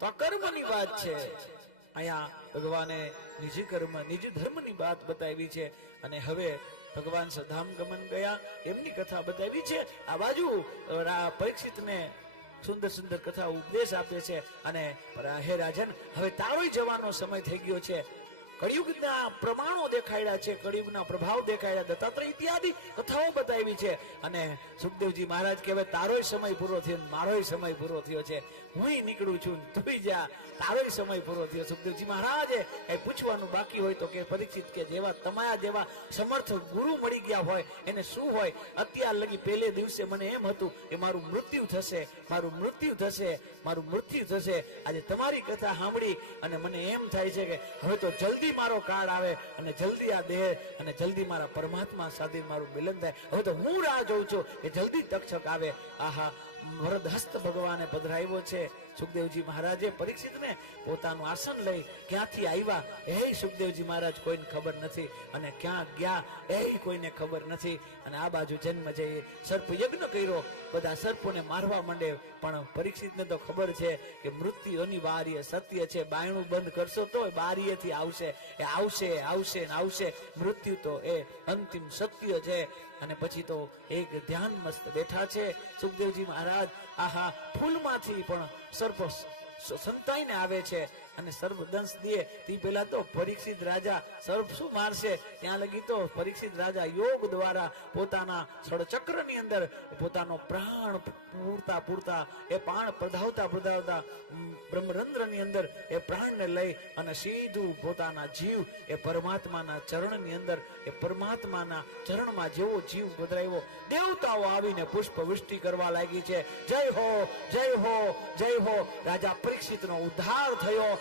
તો આ કર્મની વાત છે. અહીંયા ભગવાને નિજ કર્મ નિજ ધર્મની વાત બતાવી છે. અને હવે ભગવાન સધામ ગમન ગયા એમની કથા બતાવી છે. આ બાજુ પરીક્ષિતને સુંદર સુંદર કથા ઉપદેશ આપે છે. અને હે રાજન, હવે તારોય જવાનો સમય થઈ ગયો છે. કળિયુગના પ્રમાણો દેખાડ્યા છે, કળિયુગના પ્રભાવ દેખાડ્યા, દત્તાત્રેય ઇત્યાદિ કથાઓ બતાવી છે. અને સુખદેવજી મહારાજ કહેવાય તારોય સમય પૂરો થયો, મારોય સમય પૂરો થયો છે. હું નીકળું છું, તુંય જા, તારોય સમય પૂરો થયો. સુખદેવજી મહારાજે કઈ પૂછવાનું બાકી હોય તો કે પરીક્ષિત કે જેવા તમારા જેવા સમર્થ ગુરુ મળી ગયા હોય એને શું હોય. અત્યાર લગી પહેલે દિવસે મને એમ હતું કે મારું મૃત્યુ થશે, મારું મૃત્યુ થશે, મારું મૃત્યુ થશે. આજે તમારી કથા સાંભળી અને મને એમ થાય છે કે હવે તો જલ્દી મારો કાળ આવે અને જલ્દી આ દેહ અને જલ્દી મારા પરમાત્મા સાથે મારું મિલન થાય. હવે તો હું રાહ જોઉં છું કે જલ્દી તક્ષક આવે. આહા, વરદહસ્ત ભગવાને પધરાવ્યો છે. સુખદેવજી મહારાજે પરીક્ષિતને પોતાનું આસન લઈ ક્યાંથી આવ્યા એ સુખદેવજી મહારાજ કોઈને ખબર નથી, અને ક્યાં ગયા એ કોઈને ખબર નથી. અને આ બાજુ જન્મ જઈ સર્પ યજ્ઞ કર્યો, બધા સર્પોને મારવા માંડે. પણ પરીક્ષિતને તો ખબર છે કે મૃત્યુ અનિવાર્ય સત્ય છે. બાયણું બંધ કરશો તો બારીએથી આવશે, એ આવશે આવશે ને આવશે. મૃત્યુ તો એ અંતિમ સત્ય છે. અને પછી તો એક ધ્યાન મસ્ત બેઠા છે સુખદેવજી મહારાજ. આહા, ફૂલમાંથી પણ સર્પ સંતાઈને આવે છે અને સર્પ દંશ દે તે પેલા તો પરીક્ષિત રાજા સર્પ શું મારશે ત્યાં લગી તો પરીક્ષિત રાજા યોગ દ્વારા પોતાના ષડચક્ર ની અંદર પોતાનો પ્રાણ પૂરતા પૂરતા એ પ્રાણ પ્રધાવતા પ્રધાવતા બ્રહ્મરંધ્ર ની અંદર એ પ્રાણને લઈ અને સીધું પોતાના જીવ એ પરમાત્માના ચરણ ની અંદર એ પરમાત્માના ચરણમાં જેવો જીવ પધરાવ્યો, દેવતાઓ આવીને પુષ્પ વૃષ્ટિ કરવા લાગી છે. જય હો, જય હો, જય હો. રાજા પરીક્ષિતનો ઉદ્ધાર થયો.